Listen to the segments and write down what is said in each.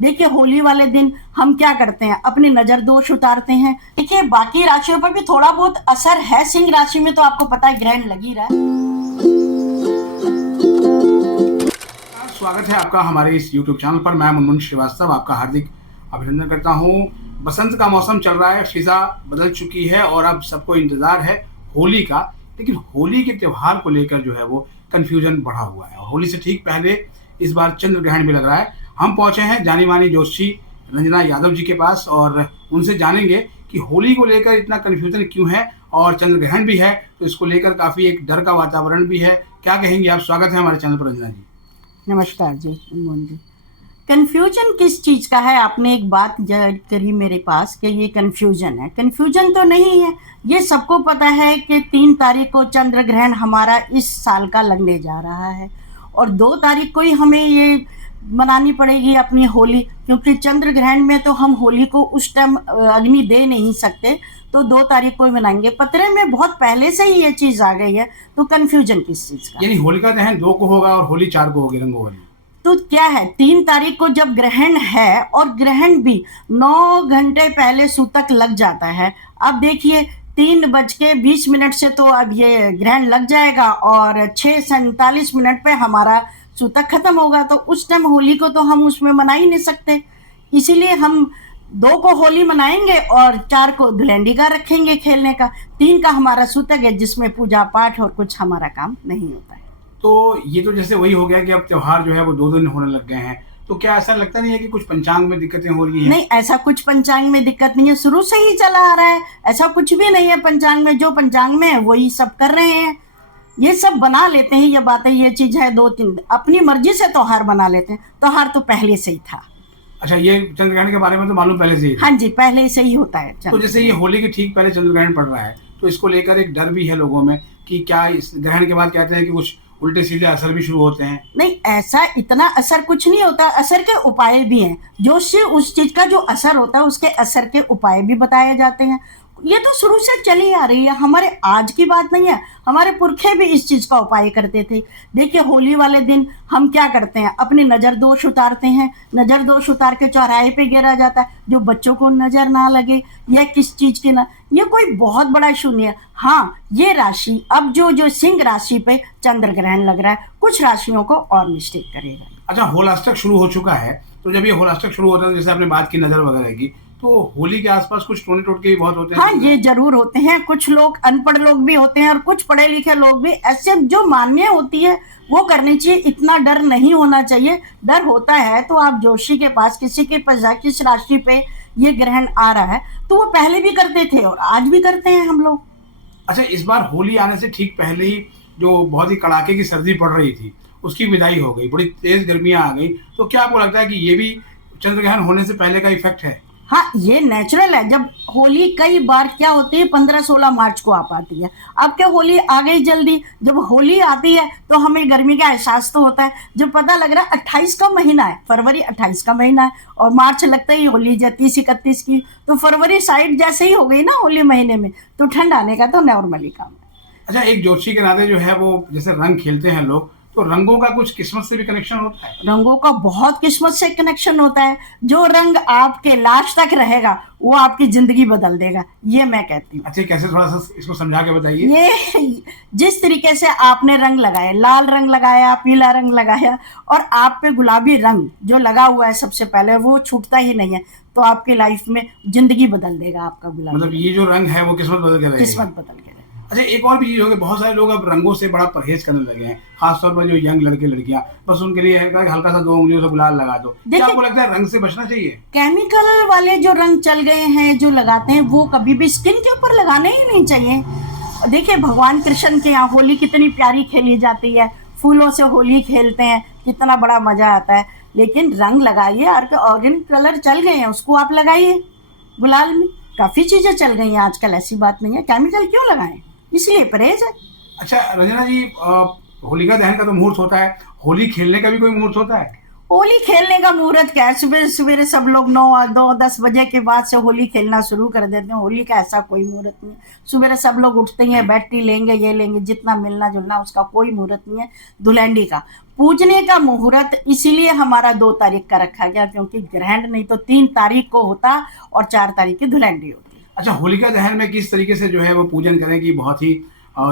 देखिए होली वाले दिन हम क्या करते हैं, अपनी नजर दोष उतारते हैं। देखिए बाकी राशियों पर भी थोड़ा बहुत असर है, सिंह राशि में तो आपको पता है ग्रहण लग ही रहा है। स्वागत है आपका हमारे इस YouTube चैनल पर। मैं मुनमुन श्रीवास्तव आपका हार्दिक अभिनंदन करता हूं। बसंत का मौसम चल रहा है, फिजा बदल चुकी है और अब सबको इंतजार है होली का। लेकिन होली के त्यौहार को लेकर जो है वो कंफ्यूजन बढ़ा हुआ है और होली से ठीक पहले इस बार चंद्र ग्रहण भी लग रहा है। हम पहुंचे हैं जानी मानी ज्योतिषी रंजना यादव जी के पास और उनसे जानेंगे कि होली को लेकर इतना कंफ्यूजन क्यों है और चंद्र ग्रहण भी है तो इसको लेकर काफी एक डर का वातावरण भी है। क्या कहेंगे आप? स्वागत है हमारे चैनल पर रंजना जी। नमस्कार जी मोहन जी। कंफ्यूजन किस चीज का है? आपने एक बात करी मेरे पास कि ये कंफ्यूजन है। कंफ्यूजन तो नहीं है, ये सबको पता है कि 3 तारीख को चंद्र ग्रहण हमारा इस साल का लगने जा रहा है और 2 तारीख को ही हमें ये मनानी पड़ेगी अपनी होली, क्योंकि चंद्र ग्रहण में तो हम होली को उस टाइम अग्नि दे नहीं सकते, तो 2 तारीख को ही मनाएंगे। पतरे में बहुत पहले से ही ये चीज आ गई है, तो कंफ्यूजन किस चीज का? यानी होलिका दहन 2 को होगा और होली 4 को होगी रंगों वाली। तो क्या है, 3 तारीख को जब ग्रहण है और ग्रहण भी 9 घंटे पहले सूतक लग जाता है। अब देखिए 3:20 से तो अब ये ग्रहण लग जाएगा और 6:47 पे हमारा सूतक खत्म होगा, तो उस टाइम होली को तो हम उसमें मना ही नहीं सकते। इसीलिए हम 2 को होली मनाएंगे और 4 को धुलंडी का रखेंगे खेलने का। 3 का हमारा सूतक है जिसमें पूजा पाठ और कुछ हमारा काम नहीं होता है। तो ये तो जैसे वही हो गया कि अब त्योहार जो है वो 2 दिन होने लग गए हैं, तो क्या ऐसा लगता नहीं है कि कुछ पंचांग में दिक्कतें हो रही हैं? नहीं, ऐसा कुछ पंचांग में दिक्कत नहीं है, शुरू से ही चला आ रहा है। ऐसा कुछ भी नहीं है पंचांग में, जो पंचांग में है वही सब कर रहे हैं। ये सब बना लेते हैं, ये बातें, ये चीज है 2-3 अपनी मर्जी से त्योहार बना लेते हैं। त्योहार तो पहले से ही था। अच्छा, ये चंद्रग्रहण के बारे में तो मालूम पहले से ही था। हाँ जी, पहले से ही होता है। तो जैसे ये होली के ठीक पहले चंद्रग्रहण पड़ रहा है तो इसको लेकर एक डर भी है लोगों में कि क्या इस ग्रहण के बाद कहते हैं कि कुछ उल्टे सीधे असर भी शुरू होते हैं। नहीं, ऐसा इतना असर कुछ नहीं होता। असर के उपाय भी हैं, जो से उस चीज का जो असर होता है उसके असर के उपाय भी बताए जाते हैं। ये तो शुरू से चली आ रही है, हमारे आज की बात नहीं है। हमारे पुरखे भी इस चीज का उपाय करते थे। देखिए होली वाले दिन हम क्या करते हैं, अपनी नजर दोष उतारते हैं। नजर दोष उतार के चौराहे पे गिरा जाता है, जो बच्चों को नजर ना लगे या किस चीज की ना, ये कोई बहुत बड़ा इशू नहीं है। हाँ, ये राशि अब जो सिंह राशि पे चंद्र ग्रहण लग रहा है, कुछ राशियों को और मिस्टेक करेगा। अच्छा, होलाष्टक शुरू हो चुका है, तो जब ये होलाष्टक शुरू होता है जैसे आपने बात की नजर वगैरह की, तो होली के आसपास कुछ टोने टोटके भी बहुत होते हैं। हाँ, ये जरूर होते हैं। कुछ लोग अनपढ़ लोग भी होते हैं और कुछ पढ़े लिखे लोग भी, ऐसे जो मान्य होती है वो करनी चाहिए। इतना डर नहीं होना चाहिए। डर होता है तो आप जोशी के पास, किसी के पास किस राशि पे ये ग्रहण आ रहा है, तो वो पहले भी करते थे और आज भी करते हैं हम लोग। अच्छा, इस बार होली आने से ठीक पहले ही जो बहुत ही कड़ाके की सर्दी पड़ रही थी उसकी विदाई हो गई, बड़ी तेज गर्मियां आ गई, तो क्या आपको लगता है कि ये भी चंद्र ग्रहण होने से पहले का इफेक्ट है? हाँ, ये नेचुरल है। जब होली कई बार क्या होती है 15-16 मार्च को आ पाती है। अब क्या होली आ गई जल्दी, जब होली आती है तो हमें गर्मी का एहसास तो होता है। जब पता लग रहा है 28 का महीना है, फरवरी 28 का महीना है और मार्च लगता ही होली 30-31 की, तो फरवरी साइड जैसे ही हो गई ना होली महीने में, तो ठंड आने का तो नॉर्मली काम है। अच्छा, एक ज्योतिषी के नाते जो है वो जैसे रंग खेलते हैं लोग, तो रंगों का कुछ किस्मत से भी कनेक्शन होता है? रंगों का बहुत किस्मत से कनेक्शन होता है। जो रंग आपके लास्ट तक रहेगा वो आपकी जिंदगी बदल देगा, ये मैं कहती हूँ। अच्छा, कैसे? थोड़ा सा इसको समझा के बताइए। ये जिस तरीके से आपने रंग लगाए, लाल रंग लगाया, पीला रंग लगाया और आप पे गुलाबी रंग जो लगा हुआ है सबसे पहले, वो छूटता ही नहीं है, तो आपकी लाइफ में जिंदगी बदल देगा आपका गुलाबी। मतलब ये जो रंग है वो किस्मत बदल के रहेगी। किस्मत बदल के। अच्छा, एक और भी चीज हो गई, बहुत सारे लोग अब रंगों से बड़ा परहेज करने लगे हैं, खासतौर पर जो यंग लड़के लड़कियां, बस उनके लिए है कि हल्का सा 2 उंगलियों से गुलाल लगा दो। क्या आपको लगता है रंग से बचना चाहिए? केमिकल वाले जो रंग चल गए हैं, जो लगाते हैं, वो कभी भी स्किन के ऊपर लगाने ही नहीं चाहिए। देखिए भगवान कृष्ण के यहाँ होली कितनी प्यारी खेली जाती है, फूलों से होली खेलते हैं, कितना बड़ा मजा आता है। लेकिन रंग लगाइए, ऑर्गेनिक कलर चल गए हैं उसको आप लगाइए। गुलाल में काफी चीजें चल गई हैं आजकल, ऐसी बात नहीं है। केमिकल क्यों लगाएं, इसलिए परहेज है। अच्छा रंजना जी, होलिका दहन का तो मुहूर्त होता है, होली खेलने का भी कोई मुहूर्त होता है? होली खेलने का मुहूर्त क्या है, सुबह सवेरे सब लोग 9-10 बजे के बाद से होली खेलना शुरू कर देते हैं। होली का ऐसा कोई मुहूर्त नहीं है। सुबह सब लोग उठते हैं, बैटरी लेंगे, ये लेंगे, जितना मिलना जुलना उसका कोई मुहूर्त नहीं है। धुलंडी का पूजने का मुहूर्त इसीलिए हमारा 2 तारीख का रखा गया, क्योंकि ग्रहण नहीं तो 3 तारीख को होता और 4 तारीख की धुलंडी होती। अच्छा, होलिका दहन में किस तरीके से जो है वो पूजन करें कि बहुत ही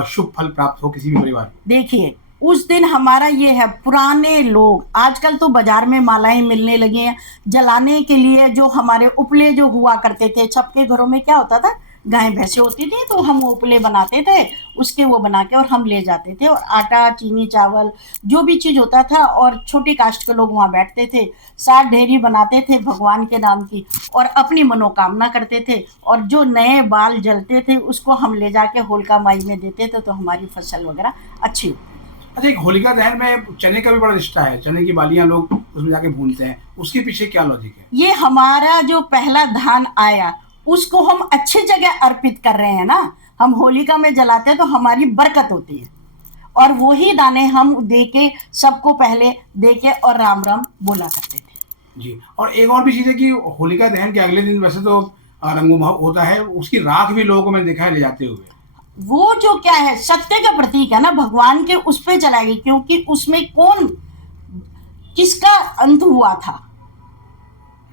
शुभ फल प्राप्त हो किसी भी परिवार को? देखिए, उस दिन हमारा ये है, पुराने लोग, आजकल तो बाजार में मालाएं मिलने लगी हैं जलाने के लिए, जो हमारे उपले जो हुआ करते थे, सबके घरों में क्या होता था, गाय भैंसे होती थी, तो हम वो उपले बनाते थे, उसके वो बना के और हम ले जाते थे, और आटा चीनी चावल जो भी चीज होता था, और छोटी कास्ट के लोग वहाँ बैठते थे, 7 ढेरी बनाते थे भगवान के नाम की, और अपनी मनोकामना करते थे, और जो नए बाल जलते थे उसको हम ले जाके होलिका माई में देते थे, तो हमारी फसल वगैरह अच्छी होती। अच्छा, एक होलिका दहन में चने का भी बड़ा रिश्ता है, चने की बालियां लोग उसमें जाके भूनते हैं, उसके पीछे क्या लॉजिक है? ये हमारा जो पहला धान आया उसको हम अच्छी जगह अर्पित कर रहे हैं ना, हम होलिका में जलाते हैं तो हमारी बरकत होती है, और वही दाने हम दे के सबको पहले दे के और राम राम बोला करते थे। जी, और एक और भी चीज़ है कि होलिका दहन के अगले दिन वैसे तो रंगों होता है, उसकी राख भी लोगों को मैंने देखा है ले जाते हुए। वो जो क्या है, सत्य का प्रतीक है ना, भगवान के उस पे जलाएगी, क्योंकि उसमें कौन किसका अंत हुआ था,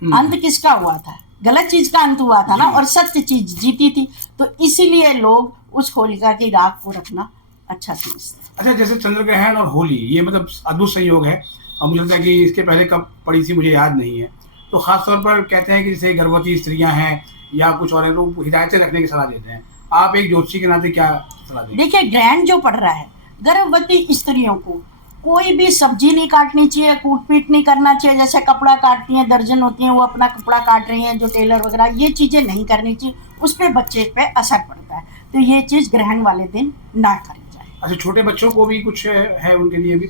अंत किसका हुआ था, गलत चीज का अंत हुआ था ना, और सत्य चीज जीती थी, तो इसीलिए लोग उस होलिका की राख को रखना अच्छा समझते हैं। अच्छा, जैसे चंद्र ग्रहण और होली ये मतलब अद्भुत संयोग है, और मुझे लगता है कि इसके पहले कब पड़ी थी मुझे याद नहीं है, तो खास तौर पर कहते हैं कि जैसे गर्भवती स्त्रियां हैं या कुछ और हैं तो हिदायतें रखने की सलाह देते हैं, आप एक ज्योतिषी के नाते क्या सलाह देंगे? देखिए, ग्रहण जो पड़ रहा है, गर्भवती स्त्रियों को कोई भी सब्जी नहीं काटनी चाहिए, कूटपीट नहीं करना चाहिए, जैसे कपड़ा काटती हैं, दर्जन होती हैं वो अपना कपड़ा काट रही हैं, जो टेलर वगैरह, ये चीजें नहीं करनी चाहिए, उस पर बच्चे पे असर पड़ता है, तो ये चीज ग्रहण वाले दिन ना करी जाए। अच्छा, छोटे बच्चों को भी कुछ है उनके लिए भी?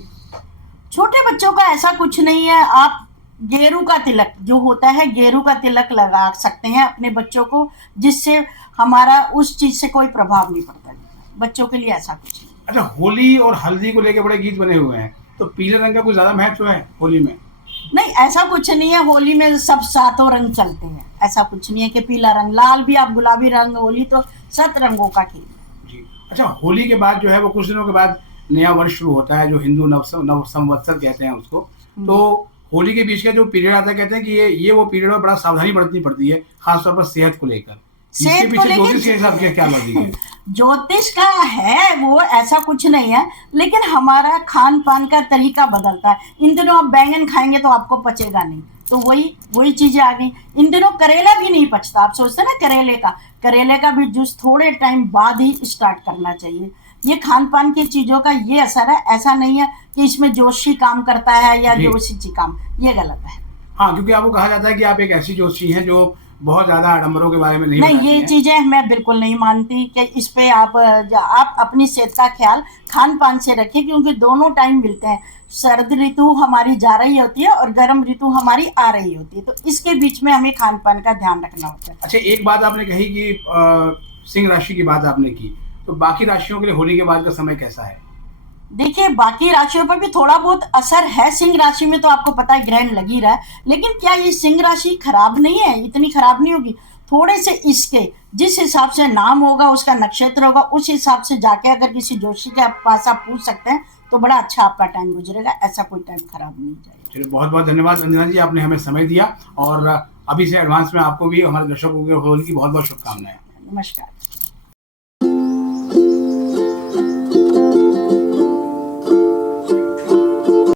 छोटे बच्चों का ऐसा कुछ नहीं है, आप गेरू का तिलक जो होता है, गेरू का तिलक लगा सकते हैं अपने बच्चों को, जिससे हमारा उस चीज से कोई प्रभाव नहीं पड़ता, बच्चों के लिए ऐसा कुछ नहीं। अच्छा, होली और हल्दी को लेकर बड़े गीत बने हुए हैं, तो पीले रंग का कुछ ज्यादा महत्व है होली में? नहीं, ऐसा कुछ नहीं है, होली में सब 7 रंग चलते हैं, ऐसा कुछ नहीं है कि पीला रंग, लाल भी, आप गुलाबी रंग, होली तो 7 रंगों का खेल है। जी। अच्छा, होली के बाद जो है वो कुछ दिनों के बाद नया वर्ष शुरू होता है, जो हिंदू नव संवत्सर कहते हैं उसको, तो होली के बीच का जो पीरियड आता है, कहते हैं कि ये वो पीरियड में बड़ा सावधानी बरतनी पड़ती है, खासतौर पर सेहत को लेकर। इसके पीछे ज्योतिष के हिसाब से क्या लॉजिक है? ज्योतिष का है वो, ऐसा कुछ नहीं है, लेकिन हमारा खान पान का तरीका बदलता है। इन दिनों आप बैंगन खाएंगे तो आपको पचेगा नहीं, तो वही चीजें आ गई। इन दिनों करेला भी नहीं पचता, आप सोचते ना, करेले का भी जूस थोड़े टाइम बाद ही स्टार्ट करना चाहिए। ये खान पान की चीजों का ये असर है, ऐसा नहीं है कि इसमें जोशी काम करता है या जोशी जी काम, ये गलत है। हाँ, क्योंकि आपको कहा जाता है कि आप एक ऐसी जोशी हैं जो बहुत ज्यादा आडंबरों के बारे में नहीं ये चीजें मैं बिल्कुल नहीं मानती कि इस पे आप अपनी सेहत का ख्याल खान पान से रखिए, क्योंकि दोनों टाइम मिलते हैं, सर्द ऋतु हमारी जा रही होती है और गर्म ऋतु हमारी आ रही होती है, तो इसके बीच में हमें खान पान का ध्यान रखना होता है। अच्छा, एक बात आपने कही कि सिंह राशि की बात आपने की, तो बाकी राशियों के लिए होली के बाद का समय कैसा है? देखिए, बाकी राशियों पर भी थोड़ा बहुत असर है, सिंह राशि में तो आपको पता है ग्रहण लग ही रहा है, लेकिन क्या ये सिंह राशि खराब नहीं है, इतनी खराब नहीं होगी, थोड़े से इसके जिस हिसाब से नाम होगा, उसका नक्षत्र होगा, उस हिसाब से जाके अगर किसी जोशी के पास आप पूछ सकते हैं तो बड़ा अच्छा आपका टाइम गुजरेगा, ऐसा कोई टाइम खराब नहीं जाएगा। चलिए, बहुत बहुत धन्यवाद रंजना जी, आपने हमें समय दिया, और अभी से एडवांस में आपको भी हमारे दर्शकों को होली की बहुत बहुत शुभकामनाएं। नमस्कार।